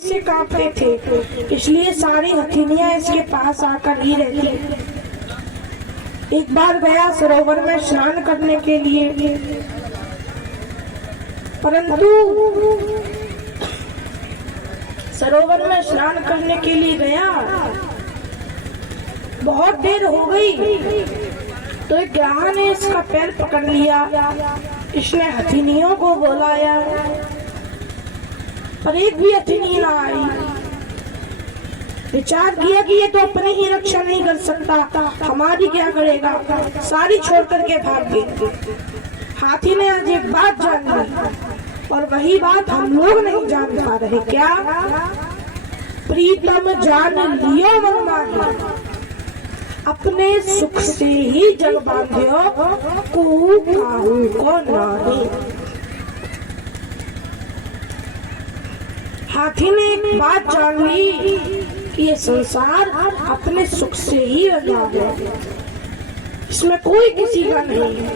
से कांपते थे, इसलिए सारी हथिनियां इसके पास आकर ही रहती। एक बार गया सरोवर में स्नान करने के लिए, परंतु सरोवर में स्नान करने के लिए गया, बहुत देर हो गई तो एक ग्राह ने इसका पैर पकड़ लिया। इसने हथिनियों को बुलाया पर एक भी हथिनी ना आई। विचार किया कि ये तो अपनी ही रक्षा नहीं कर सकता, हमारी क्या करेगा, सारी छोड़ करके भाग गई। हाथी ने आज एक बात जान ली और वही बात हम लोग नहीं जान पा रहे। क्या? प्रीतम जान लियो मन माही, अपने सुख से ही जग बांध्यो, को नारी। हाथी ने एक बात जान ली कि ये संसार अपने सुख से ही बना है, इसमें कोई किसी का नहीं है।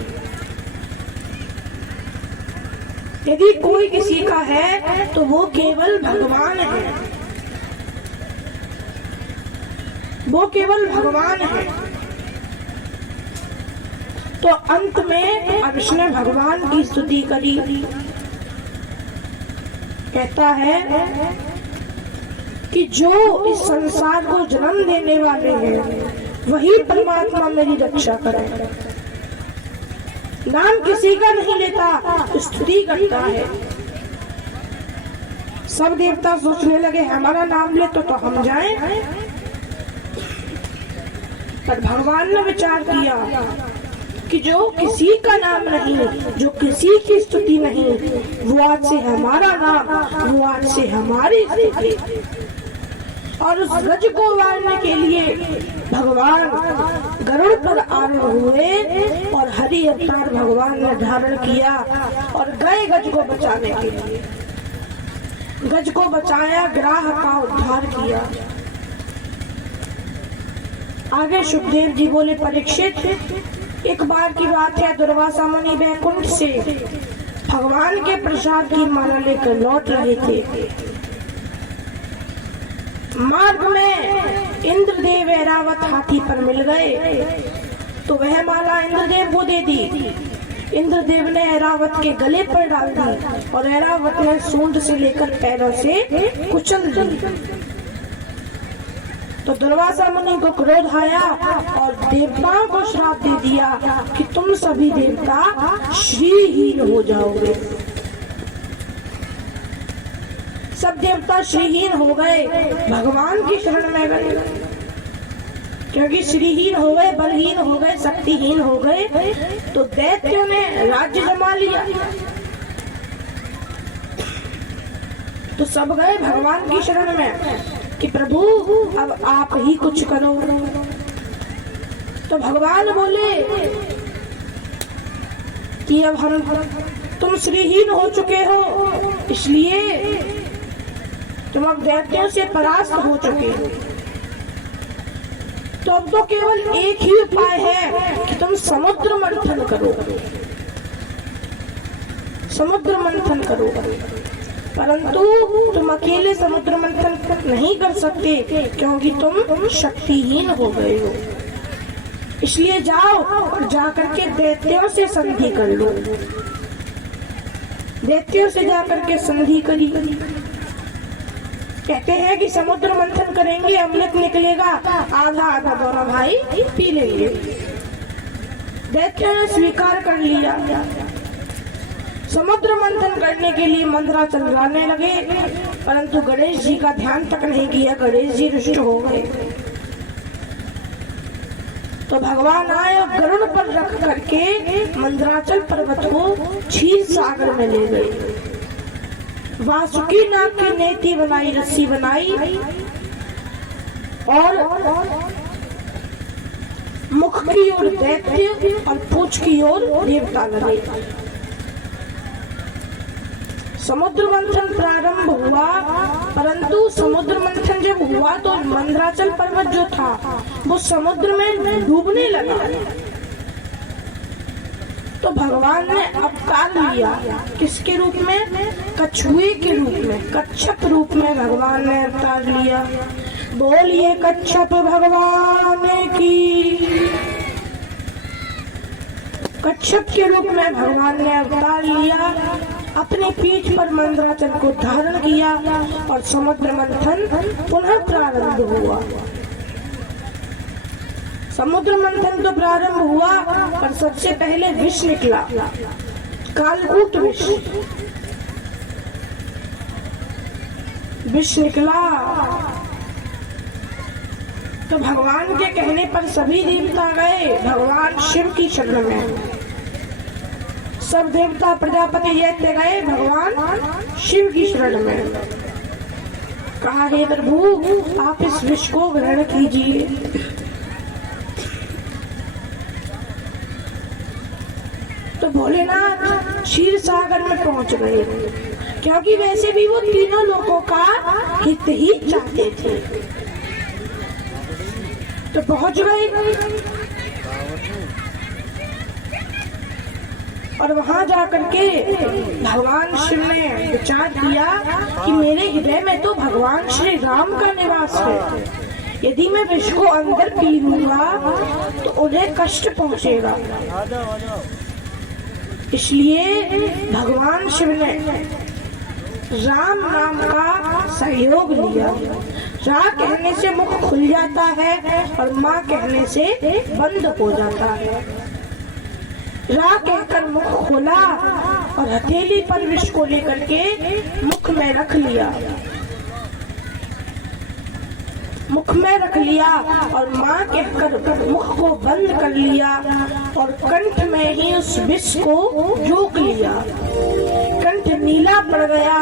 यदि कोई किसी का है तो वो केवल भगवान है, वो केवल भगवान है। तो अंत में अब इसने भगवान की स्तुति करी। कहता है कि जो इस संसार को जन्म देने वाले हैं वही परमात्मा मेरी रक्षा करे। नाम किसी का नहीं लेता, स्तुति करता है। सब देवता सोचने लगे हमारा नाम ले तो हम जाएं, पर भगवान ने विचार किया कि जो किसी का नाम नहीं, जो किसी की स्तुति नहीं, वो आज से हमारा नाम, वो आज से हमारी स्तुति। और उस गज को मारने के लिए भगवान गरुड़ पर आरूढ़ हुए और हरि अवतार भगवान ने धारण किया और गए गज को बचाने के लिए। गज को बचाया, ग्राह का उद्धार किया। आगे सुखदेव जी बोले, परीक्षित, एक बार की बात है, दुर्वासा मुनि वैकुंठ से भगवान के प्रसाद की माला लेकर लौट रहे थे। मार्ग में इंद्रदेव ऐरावत हाथी पर मिल गए तो वह माला इंद्रदेव को दे दी। इंद्रदेव ने ऐरावत के गले पर डाल दी और ऐरावत ने सूंड से लेकर पैरों से कुचल दी। तो दुर्वासा मुनि को क्रोध आया और देवताओं को श्राप दे दिया कि तुम सभी देवता श्रीहीन हो जाओगे। सब देवता श्रीहीन हो गए, भगवान की शरण में गए, क्योंकि श्रीहीन हो गए, बलहीन हो गए, शक्तिहीन हो गए। तो दैत्यों ने राज्य जमा लिया। तो सब गए भगवान की शरण में कि प्रभु अब आप ही कुछ करो। तो भगवान बोले कि अब तुम श्रीहीन हो चुके हो, इसलिए तुम अब दैत्यों से परास्त हो चुके हो। तो अब तो केवल एक ही उपाय है कि तुम समुद्र मंथन करो, समुद्र मंथन करो। परंतु तुम अकेले समुद्र मंथन नहीं कर सकते, क्योंकि तुम शक्तिहीन हो गए हो। इसलिए जाओ और जाकर के दैत्यों से संधि कर लो। दैत्यों से जाकर के संधि करी। कहते हैं कि समुद्र मंथन करेंगे, अमृत निकलेगा, आधा आधा दोनों भाई पी लेंगे। दैत्यों ने स्वीकार कर लिया। समुद्र मंथन करने के लिए मंदराचल जाने लगे, परंतु गणेश जी का ध्यान तक नहीं किया। गणेश जी रुष्ट हो गए। तो भगवान आए और गरुड़ पर रख करके मंदराचल पर्वत को क्षीर सागर में ले गए। वासुकी नाग की नेति बनाई, रस्सी बनाई और मुख की ओर दैत्य और पूंछ की ओर देवता लगे। समुद्र मंथन प्रारंभ हुआ, परंतु समुद्र मंथन जब हुआ तो मंदराचल पर्वत जो था वो समुद्र में डूबने लगा। तो भगवान ने अवतार लिया। किसके रूप में? कछुए के रूप में, कच्छप रूप में भगवान ने अवतार लिया। बोलिए कच्छप भगवान की। कच्छप के रूप में भगवान ने अवतार लिया, अपने पीठ पर मंदराचल को धारण किया और समुद्र मंथन पुनः प्रारंभ हुआ। समुद्र मंथन तो प्रारंभ हुआ, पर सबसे पहले विष निकला, कालकूट विष निकला। तो भगवान के कहने पर सभी देवता गए भगवान शिव की शरण में। सब देवता प्रजापति दैत्य गए भगवान शिव की शरण में। कहा, हे प्रभु आप इस विष को ग्रहण कीजिए। तो भोलेनाथ क्षीर सागर में पहुंच गए, क्योंकि वैसे भी वो तीनों लोगों का हित ही चाहते थे। तो पहुंच गए और वहां जाकर के भगवान शिव ने विचार किया कि मेरे हृदय में तो भगवान श्री राम का निवास है, यदि मैं विष को अंदर पी लूंगा तो उन्हें कष्ट पहुंचेगा। इसलिए भगवान शिव ने राम नाम का सहयोग लिया। रा कहने से मुख खुल जाता है और माँ कहने से बंद हो जाता है। रा कहकर मुख खोला और हथेली पर विष को लेकर के मुख में रख लिया, मुख में रख लिया और माँ कहकर मुख को बंद कर लिया और कंठ में ही उस विष को रोक लिया। कंठ नीला पड़ गया,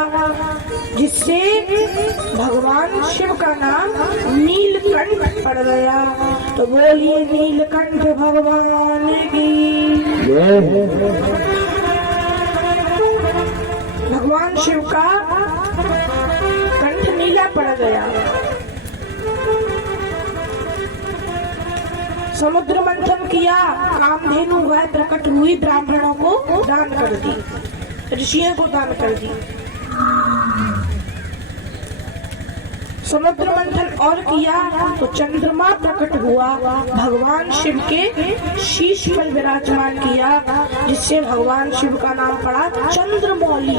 जिससे भगवान शिव का नाम नीलकंठ पड़ गया। तो बोलिए नीलकंठ भगवान की। भगवान शिव का कंठ नीला पड़ गया। समुद्र मंथन किया, कामधेनु गाय प्रकट हुई, ब्राह्मणों को दान कर दी, ऋषियों को दान कर दी। समुद्र मंथन और किया तो चंद्रमा प्रकट हुआ, भगवान शिव के शीश पर विराजमान किया, जिससे भगवान शिव का नाम पड़ा चंद्रमौली।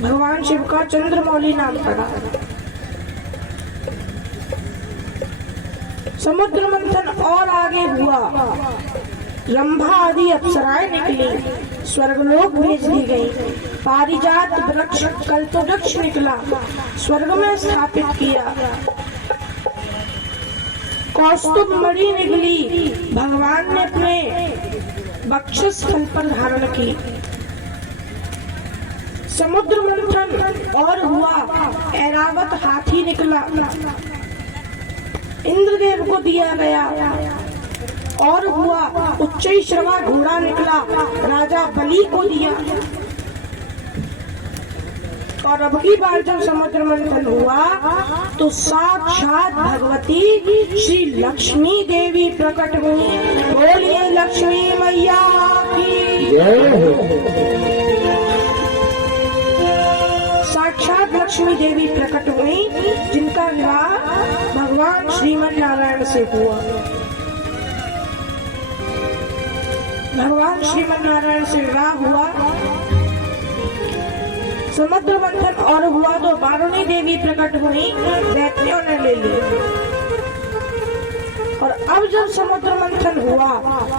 भगवान शिव का चंद्रमौली नाम पड़ा। समुद्र मंथन और आगे हुआ, रंभा आदि अप्सराएं निकली, स्वर्गलोक भेज दी गई। पारिजात वृक्ष कल्पवृक्ष निकला, स्वर्ग में स्थापित किया। कौस्तुभ मणि निकली, भगवान ने अपने वक्षस्थल पर धारण की। समुद्र मंथन और हुआ, ऐरावत हाथी निकला, इंद्रदेव को दिया गया। और हुआ, उच्चैश्रवा घोड़ा निकला, राजा बलि को दिया। और अब की बार जब समुद्र मंथन हुआ तो साक्षात भगवती श्री लक्ष्मी देवी प्रकट हुई। बोलिए लक्ष्मी मैया की। साक्षात लक्ष्मी देवी प्रकट हुई, जिनका विवाह भगवान श्रीमन नारायण से हुआ। भगवान श्रीमन नारायण से विवाह हुआ। समुद्र मंथन और हुआ तो वारुणी देवी प्रकट हुई, दैत्यों ने ले ली। और अब जब समुद्र मंथन हुआ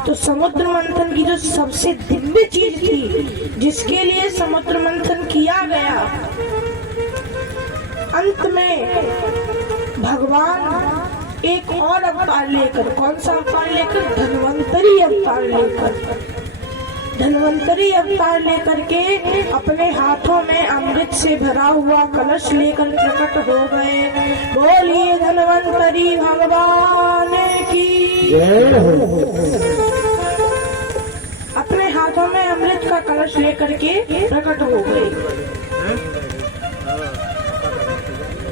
तो समुद्र मंथन की जो सबसे दिव्य चीज थी, जिसके लिए समुद्र मंथन किया गया, अंत में भगवान एक और अवतार लेकर, कौन सा अवतार लेकर? धन्वंतरी अवतार लेकर। धन्वंतरी अवतार लेकर के अपने हाथों में अमृत से भरा हुआ कलश लेकर प्रकट हो गए। बोलिए धन्वंतरी भगवान की। अपने हाथों में अमृत का कलश लेकर के प्रकट हो गए।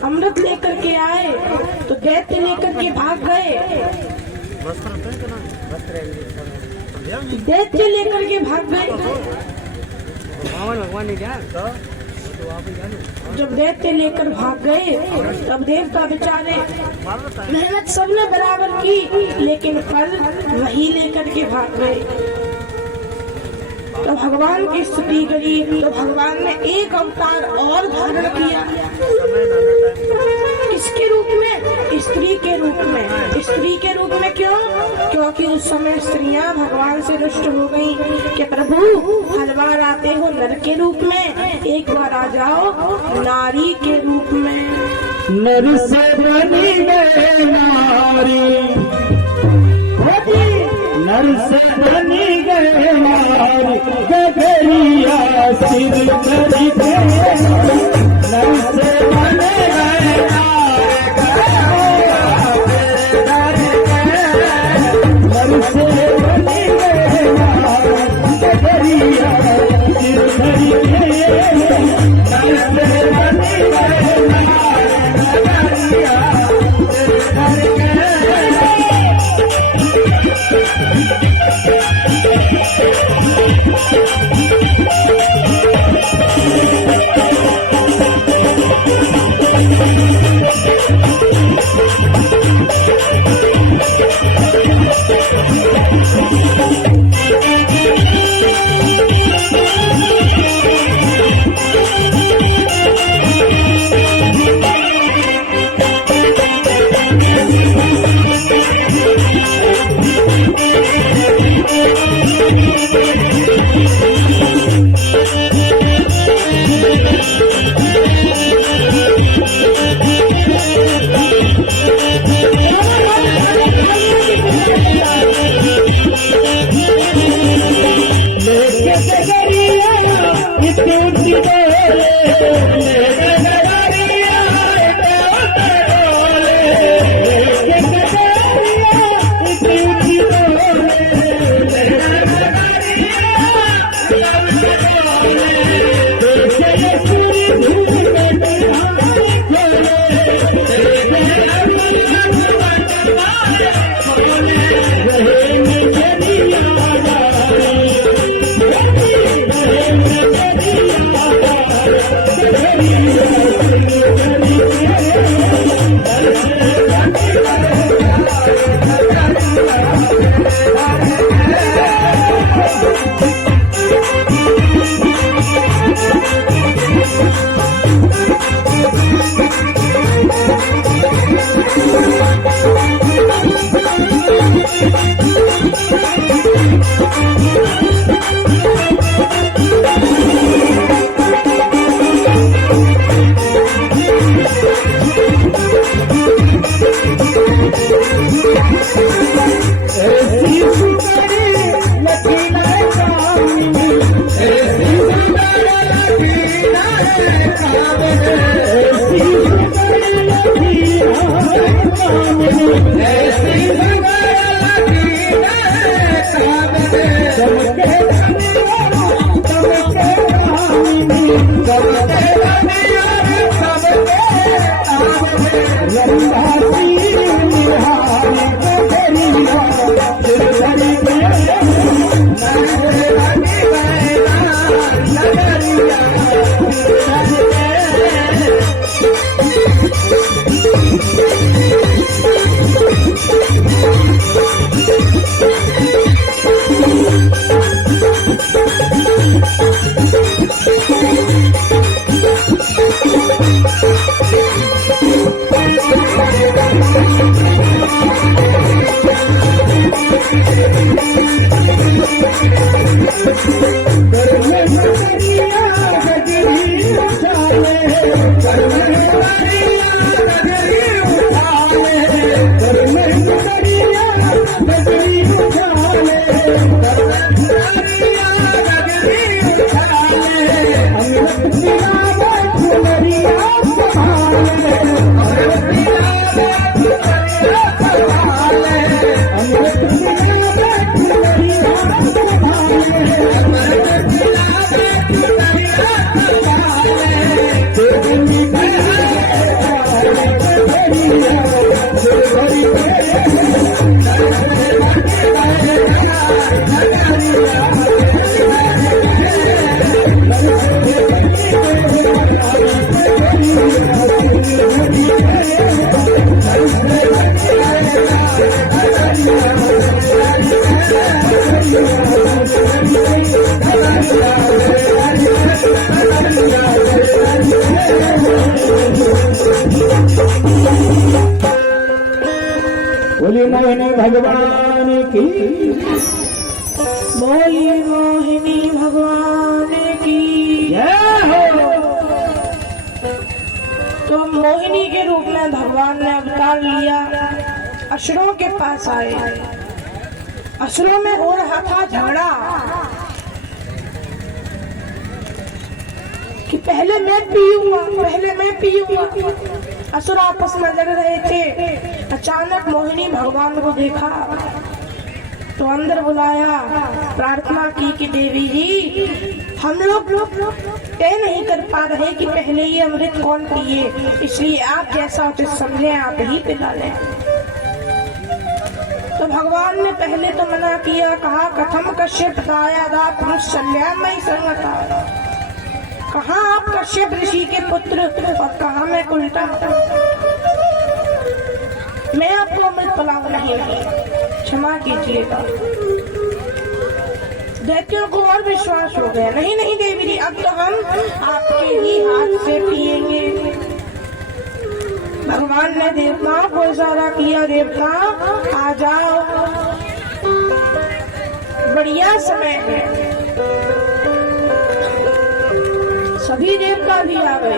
अमृत लेकर के आए तो दैत्य लेकर के भाग गए। दैत्य लेकर के भाग गए। जब दैत्य लेकर भाग गए तब देवता बेचारे मेहनत सबने बराबर की, लेकिन फल वही लेकर के भाग गए। तो भगवान की स्तुति करी तो भगवान ने एक अवतार और धारण किया। किसके रूप में? स्त्री के रूप में। स्त्री के रूप में क्यों? क्योंकि उस समय स्त्रियां भगवान से रुष्ट हो गई कि प्रभु हर बार आते हो नर के रूप में, एक बार आ जाओ नारी के रूप में। नर से बनी गए नारी, नर से बनी गए नारी, गगरिया सिर करी गए। नर से बने गए नर से बनी गए नारी, गगरिया सिर करी गए। नर से बनी गए नारी, गगरिया सिर करी गए। Hare बोलिए मोहिनी भगवान की, बोलिए मोहिनी भगवान की जय हो। तो मोहिनी के रूप में भगवान ने अवतार लिया, असुरों के पास आए। असुरों में हो रहा था झगड़ा कि पहले मैं पीऊंगा, पहले मैं पीऊंगा। असुर आपस में लड़ रहे थे। अचानक मोहिनी भगवान को देखा तो अंदर बुलाया, प्रार्थना की कि देवी जी हम लोग तय नहीं कर पा रहे कि पहले ये अमृत कौन पिए, इसलिए आप जैसा उचित समझे आप ही पिला लें। तो भगवान ने पहले तो मना किया, कहा कथम कश्यप दायादा पुरुष शल्यामयी संगता। कहा आप कश्यप ऋषि के पुत्र और कहा मैं उल्टा, मैं आपको अमृत पिलाऊं नहीं, क्षमा कीजिएगा। दैत्यों को और विश्वास हो गया, नहीं नहीं देवी जी अब तो हम आपके ही हाथ से पिएंगे। भगवान ने देवताओं को इशारा किया, देवता आ जाओ, बढ़िया समय है। सभी देवता भी आ गए।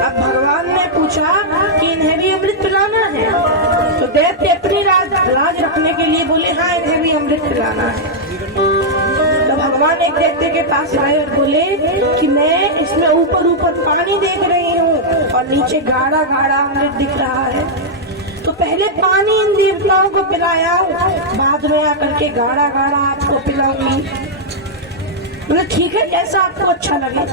अब भगवान ने पूछा कि इन्हें भी अमृत पिलाना है, तो दैत्य अपनी लाज रखने के लिए बोले हाँ इन्हें भी अमृत पिलाना है। तो भगवान एक दैत्य के पास आए और बोले कि मैं इसमें ऊपर ऊपर पानी देख रही हूँ और नीचे गाढ़ा गाढ़ा अमृत दिख रहा है, तो पहले पानी इन देवताओं को पिलाया, बाद में आकर के गाढ़ा गाढ़ा आपको पिलाऊंगी। बोले ठीक है जैसा आपको अच्छा लगे।